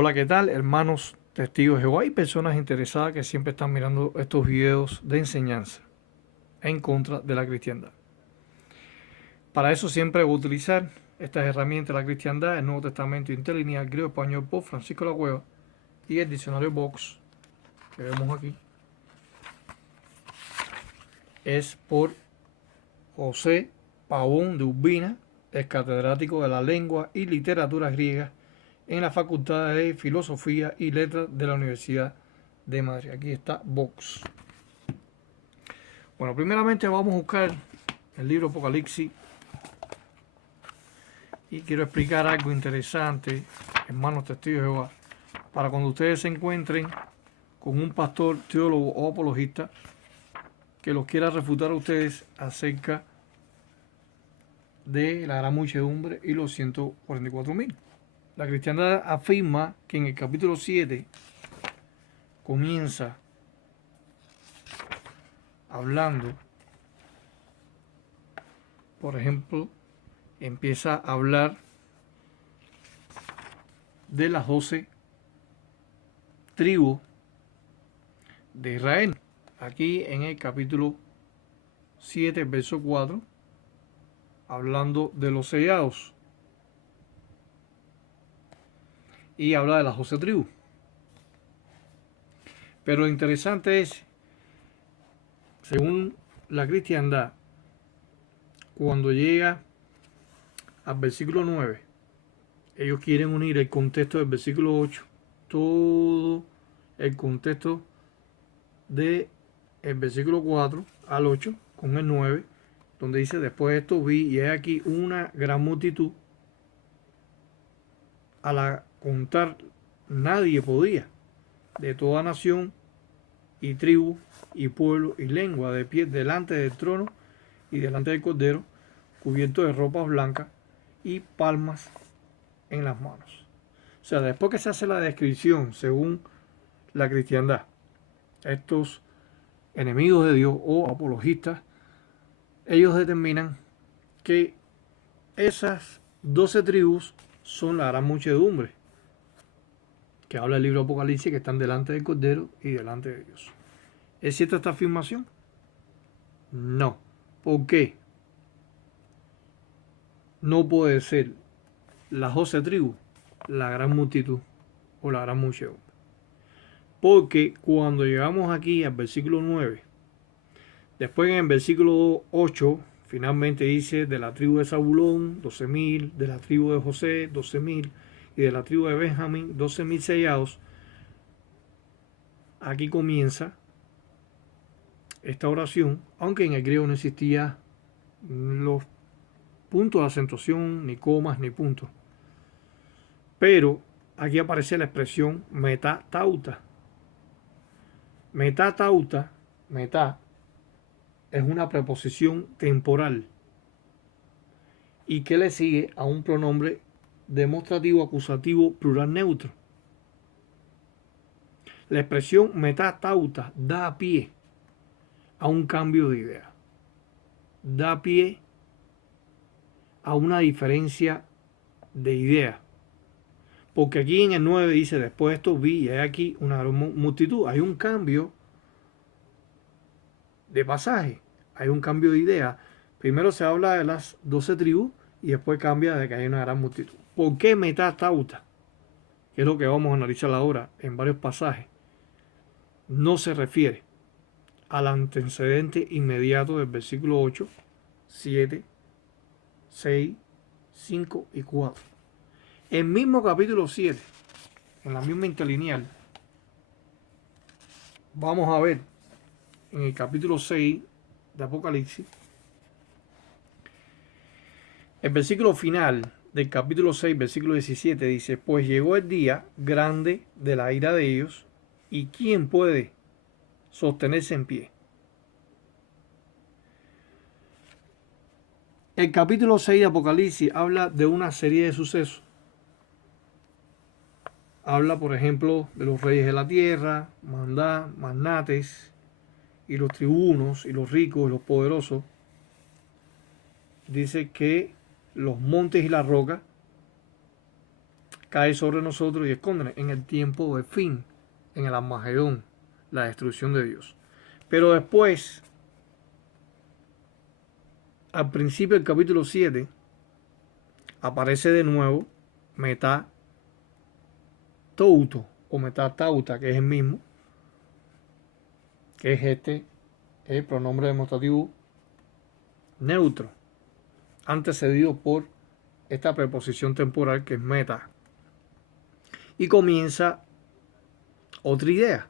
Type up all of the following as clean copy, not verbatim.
Hola, ¿qué tal, hermanos testigos de Jehová y personas interesadas que siempre están mirando estos videos de enseñanza en contra de la cristiandad? Para eso siempre voy a utilizar estas herramientas de la cristiandad, el Nuevo Testamento interlineal griego-español por Francisco La Cueva y el diccionario Vox que vemos aquí es por José Pavón de Urbina, es catedrático de la lengua y literatura griega en la Facultad de Filosofía y Letras de la Universidad de Madrid. Aquí está Vox. Bueno, primeramente vamos a buscar el libro Apocalipsis y quiero explicar algo interesante, hermanos testigos de Jehová, para cuando ustedes se encuentren con un pastor, teólogo o apologista que los quiera refutar a ustedes acerca de la gran muchedumbre y los 144.000. La cristiandad afirma que en el capítulo 7 comienza hablando, por ejemplo, empieza a hablar de las 12 tribus de Israel. Aquí en el capítulo 7, verso 4, hablando de los sellados. Y habla de las 12 tribus. Pero lo interesante es, según la cristiandad, cuando llega al versículo 9, ellos quieren unir el contexto del versículo 8, todo el contexto del versículo 4 al 8 con el 9, donde dice: después de esto vi y he aquí una gran multitud, a la contar nadie podía, de toda nación y tribu y pueblo y lengua, de pie delante del trono y delante del Cordero, cubierto de ropas blancas y palmas en las manos. O sea, después que se hace la descripción según la cristiandad, estos enemigos de Dios o apologistas, ellos determinan que esas 12 tribus son la gran muchedumbre que habla el libro Apocalipsis, que están delante del Cordero y delante de Dios. ¿Es cierta esta afirmación? No. ¿Por qué? No puede ser las 12 tribus la gran multitud o la gran muchedumbre. Porque cuando llegamos aquí al versículo 9, después en el versículo 8, finalmente dice: de la tribu de Zabulón, 12.000, de la tribu de José, 12.000, y de la tribu de Benjamín, 12.000 sellados. Aquí comienza esta oración, aunque en el griego no existía los puntos de acentuación, ni comas, ni puntos. Pero aquí aparece la expresión metatauta. Metatauta, meta, es una preposición temporal y que le sigue a un pronombre demostrativo acusativo plural neutro. La expresión metatauta da pie a un cambio de idea, da pie a una diferencia de idea. Porque aquí en el 9 dice: después de esto vi y hay aquí una gran multitud. Hay un cambio de pasaje, hay un cambio de idea. Primero se habla de las 12 tribus y después cambia de que hay una gran multitud. ¿Por qué metatauta? Que es lo que vamos a analizar ahora en varios pasajes. No se refiere al antecedente inmediato del versículo 8, 7, 6, 5 y 4. El mismo capítulo 7, en la misma interlineal, vamos a ver en el capítulo 6 de Apocalipsis, el versículo final del capítulo 6, versículo 17, dice: pues llegó el día grande de la ira de ellos, y ¿quién puede sostenerse en pie? El capítulo 6 de Apocalipsis habla de una serie de sucesos. Habla, por ejemplo, de los reyes de la tierra, magnates, y los tribunos, y los ricos, y los poderosos. Dice que los montes y las rocas cae sobre nosotros y esconde en el tiempo de fin, en el Armagedón, la destrucción de Dios. Pero después, al principio del capítulo 7, aparece de nuevo Metatauta o Metatauta, que es el mismo, que es el pronombre demostrativo neutro, antecedido por esta preposición temporal que es meta. Y comienza otra idea.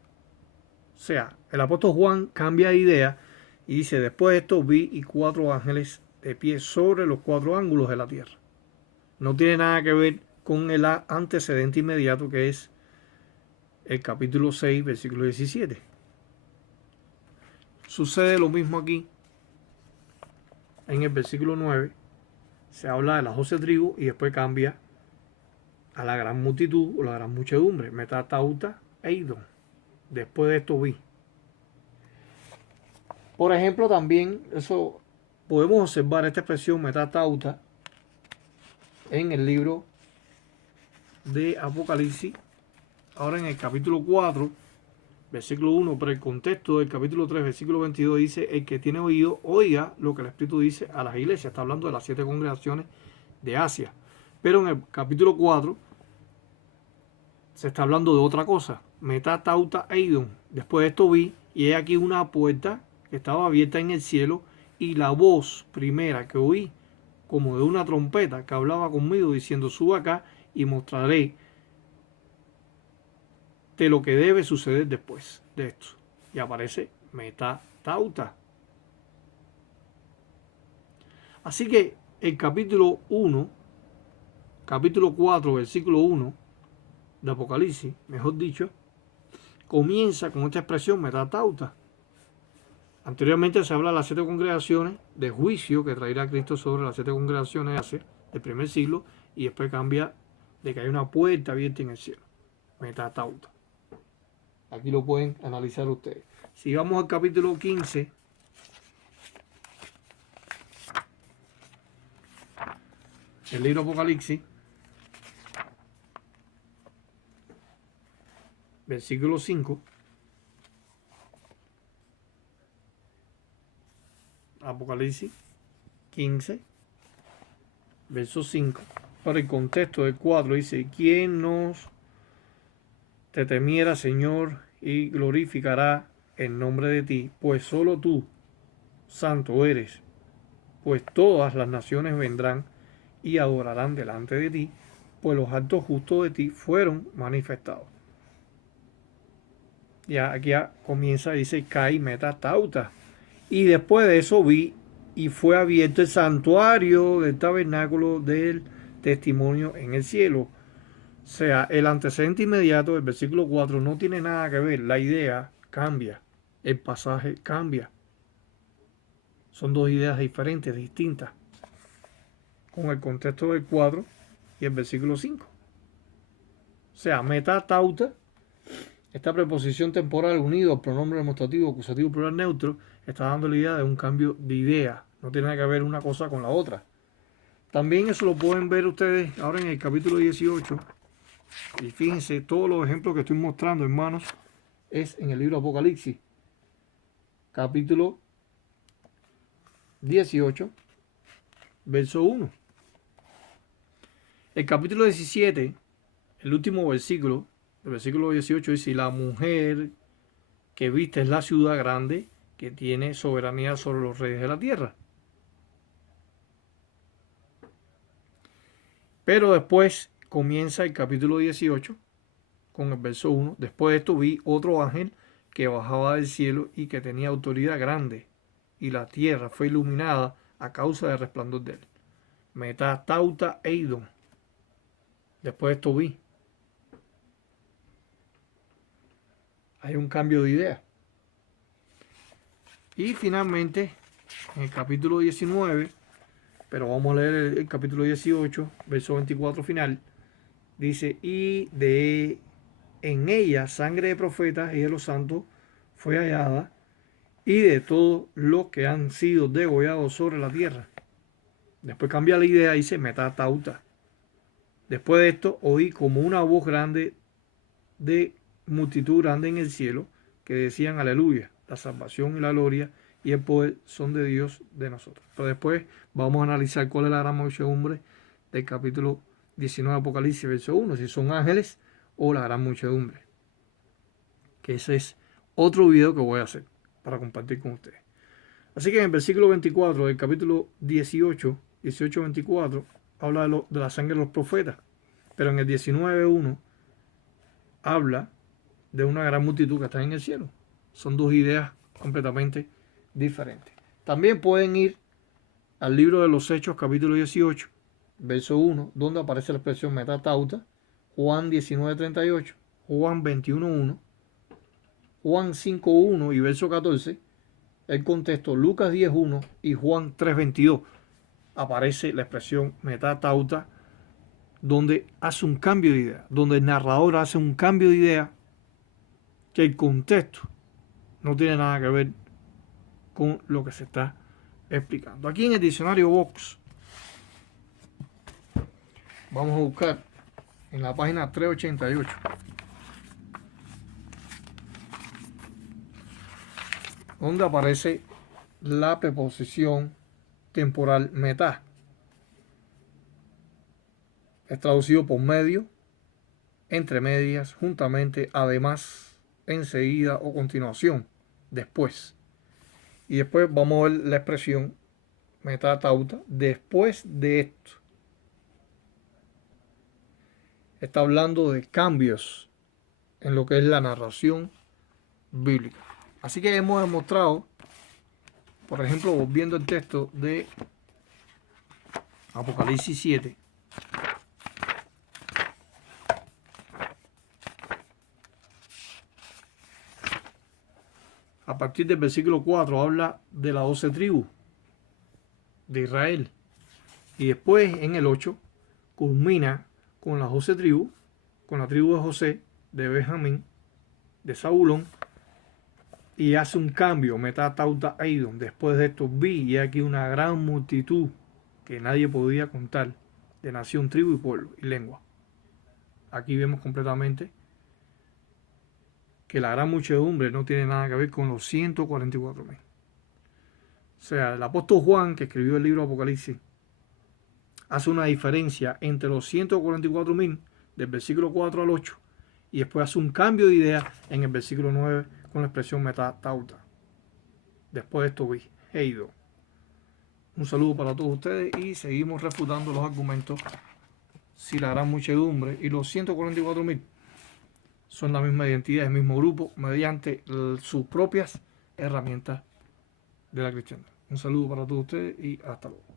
O sea, el apóstol Juan cambia de idea y dice, después de esto vi y 4 ángeles de pie sobre los 4 ángulos de la tierra. No tiene nada que ver con el antecedente inmediato que es el capítulo 6, versículo 17. Sucede lo mismo aquí. En el versículo 9 se habla de las 12 tribus y después cambia a la gran multitud o la gran muchedumbre. Metatauta eidon. Después de esto vi. Por ejemplo, también eso podemos observar esta expresión metatauta en el libro de Apocalipsis. Ahora en el capítulo 4, versículo 1, pero el contexto del capítulo 3, versículo 22 dice, el que tiene oído, oiga lo que el Espíritu dice a las iglesias. Está hablando de las 7 congregaciones de Asia. Pero en el capítulo 4 se está hablando de otra cosa. Metatauta eidon. Después de esto vi, y he aquí una puerta que estaba abierta en el cielo, y la voz primera que oí, como de una trompeta, que hablaba conmigo, diciendo, sube acá y mostraré de lo que debe suceder después de esto. Y aparece Metatauta. Así que el capítulo 1, capítulo 4, versículo 1 de Apocalipsis, mejor dicho, comienza con esta expresión Metatauta. Anteriormente se habla de las 7 congregaciones de juicio que traerá Cristo sobre las 7 congregaciones hace del primer siglo, y después cambia de que hay una puerta abierta en el cielo. Metatauta. Aquí lo pueden analizar ustedes. Si vamos al capítulo 15, el libro Apocalipsis, versículo 5. Apocalipsis 15, verso 5. Para el contexto del 4 dice, ¿quién nos te temiera, Señor, y glorificará el nombre de ti? Pues solo tú, santo eres, pues todas las naciones vendrán y adorarán delante de ti, pues los actos justos de ti fueron manifestados. Ya aquí ya comienza, dice, Kai Metatauta. Y después de eso vi y fue abierto el santuario del tabernáculo del testimonio en el cielo. O sea, el antecedente inmediato del versículo 4 no tiene nada que ver. La idea cambia, el pasaje cambia. Son dos ideas diferentes, distintas, con el contexto del 4 y el versículo 5. O sea, Metatauta, esta preposición temporal unido al pronombre demostrativo, acusativo, plural, neutro, está dando la idea de un cambio de idea. No tiene que ver una cosa con la otra. También eso lo pueden ver ustedes ahora en el capítulo 18. Y fíjense, todos los ejemplos que estoy mostrando, hermanos, es en el libro Apocalipsis. Capítulo 18, verso 1. El capítulo 17, el último versículo, el versículo 18 dice, y la mujer que viste es la ciudad grande que tiene soberanía sobre los reyes de la tierra. Pero después comienza el capítulo 18 con el verso 1. Después de esto vi otro ángel que bajaba del cielo y que tenía autoridad grande, y la tierra fue iluminada a causa del resplandor de él. Metatauta eidon. Después de esto vi. Hay un cambio de idea. Y finalmente, en el capítulo 19, pero vamos a leer el capítulo 18, verso 24 final, dice, y en ella sangre de profetas y de los santos fue hallada, y de todos los que han sido degollados sobre la tierra. Después cambia la idea y dice Metatauta. Después de esto oí como una voz grande de multitud grande en el cielo que decían aleluya, la salvación y la gloria y el poder son de Dios de nosotros. Pero después vamos a analizar cuál es la gran muchedumbre del capítulo 19 de Apocalipsis, verso 1, si son ángeles o la gran muchedumbre. Que ese es otro video que voy a hacer para compartir con ustedes. Así que en el versículo 24 del capítulo 18-24, habla de la sangre de los profetas. Pero en el 19:1 habla de una gran multitud que está en el cielo. Son dos ideas completamente diferentes. También pueden ir al libro de los Hechos, capítulo 18, verso 1, donde aparece la expresión metatauta, Juan 19:38, Juan 21:1, Juan 5:1 y verso 14, el contexto Lucas 10:1 y Juan 3:22. Aparece la expresión metatauta, donde hace un cambio de idea, donde el narrador hace un cambio de idea, que el contexto no tiene nada que ver con lo que se está explicando. Aquí en el diccionario Vox vamos a buscar en la página 388 donde aparece la preposición temporal metá. Es traducido por medio, entre medias, juntamente, además, enseguida o continuación, después. Y después vamos a ver la expresión metatauta, después de esto. Está hablando de cambios en lo que es la narración bíblica. Así que hemos demostrado, por ejemplo, volviendo al texto de Apocalipsis 7, a partir del versículo 4 habla de las 12 tribus de Israel. Y después en el 8 culmina con las 12 tribus, con la tribu de José, de Benjamín, de Zabulón, y hace un cambio, metatauta eidon. Después de esto vi y aquí una gran multitud que nadie podía contar, de nación, tribu y pueblo y lengua. Aquí vemos completamente que la gran muchedumbre no tiene nada que ver con los 144.000. O sea, el apóstol Juan, que escribió el libro Apocalipsis, hace una diferencia entre los 144.000 del versículo 4 al 8 y después hace un cambio de idea en el versículo 9 con la expresión metatauta. Después de esto vi, heido. Un saludo para todos ustedes y seguimos refutando los argumentos si la gran muchedumbre y los 144.000 son la misma identidad, el mismo grupo, mediante sus propias herramientas de la cristiandad. Un saludo para todos ustedes y hasta luego.